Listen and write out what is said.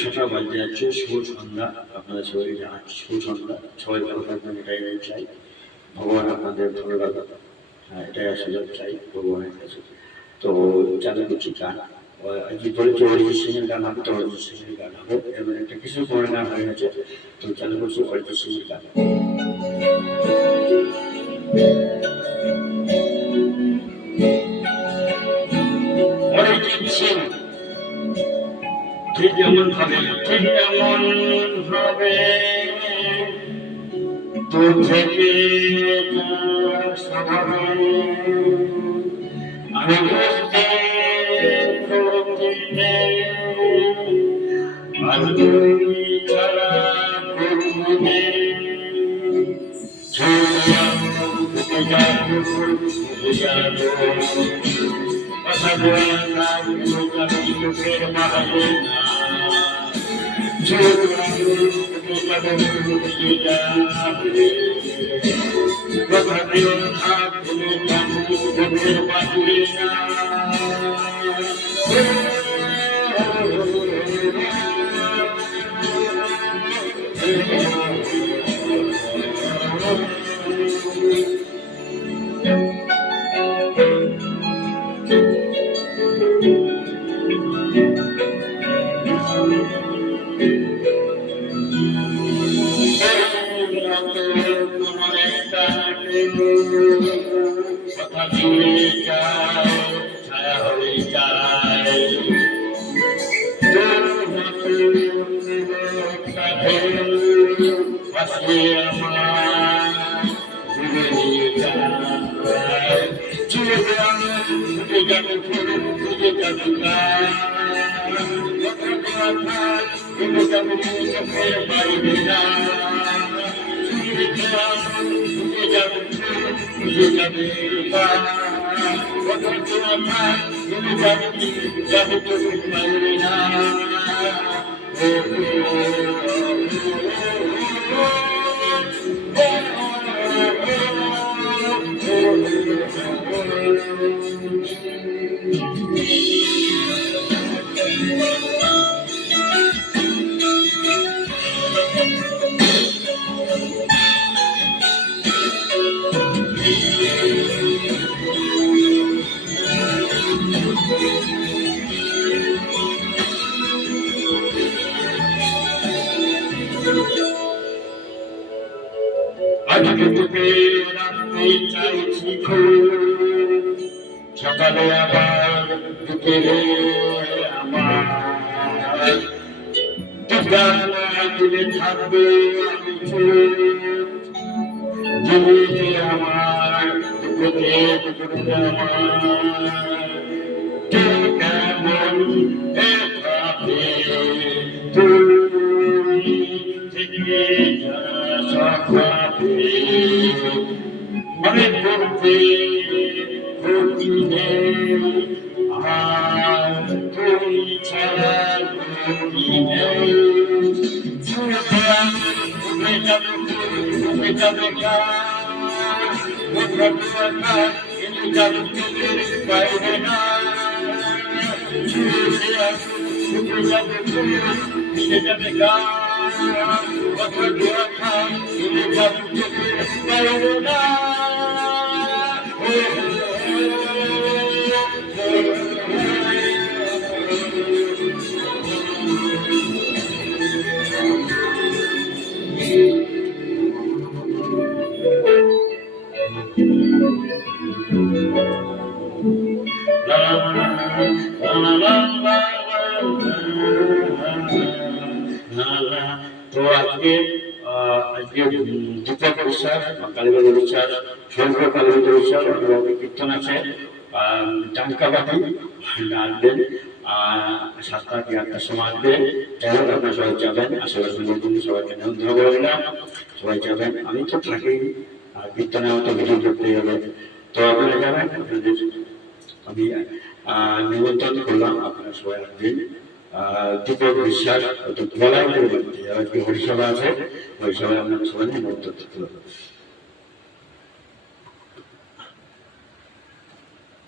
ছটা বাজতে যাচ্ছে, শুভ সন্ধ্যা। আপনাদের সবাই জানাচ্ছি শুভ সন্ধ্যা। সবাই ভালো থাকবেন, এটাই চাই। ভগবান আপনাদের ভালো রাখা, এটাই আশীর্বাদ চাই ভগবানের কাছে। তো চালু করছি গান। আজকে বলেছি অরিজিৎ সিং এর গান হবে, তো অরিজিৎ সিং এর গান হবে। এবার একটা কিশোর কুমারের গান হয়ে গেছে, তো চালু করছি অরিজিৎ সিং এর গান। অরিজিৎ সিং ঠিক যেমন ভাবে, ঠিক যেমন ভাবে তো থেকে আমি বুঝতে আর তুমি ছাড়া প্রথমে চোখের মাহাবে কথা দিয়ে যায়, ছায়া হয়ে যায়, পাশে আমার ঘুরে নিয়ে যায়, ছুটে যাবে ছুটে যাবে ছুটে যাবে চোখের বাইরে না আজকে তোকে রাখতে চাইছি সকালে আবার বিকেলে আমার দিলে থাকবে আমি জীবিতে আমার দুপুরে দুপুরে আমার কেমন দেখাবে তুই থেকে মনে করতে ক্ষতি নেই আর তুই ছাড়া ক্ষতি নেই ঘুরে যাবে ঘুরে যাবে বাইরে না ঘুরে যাবে ঘুরে যাবে গা তো আজকে দীপক বিশ্বাস, কালীবাড়ি বিশ্বাস, সুরেন্দ্র কালীবাড়ি বিশ্বাস, কীর্তন আছে, ডাঙ্কাবাদী আসবেন 7টা কি 8টার সময় আসবেন। যাই হোক আপনারা সবাই যাবেন, আশেপাশের লোকজন সবাইকে নিমন্ত্রণ করে দিলাম, সবাই যাবেন। আমি তো থাকি কীর্তনের মতো ভিডিও করতে গেলে, তো আপনারা যাবেন, আপনাদের আমি নিমন্ত্রণ করলাম, আপনারা সবাই আসবেন। দীপক বিশ্বাস গলায় করে আজকে হরিসভা আছে, হরিসভায় আপনারা সবাই নিমন্ত্রণ করতে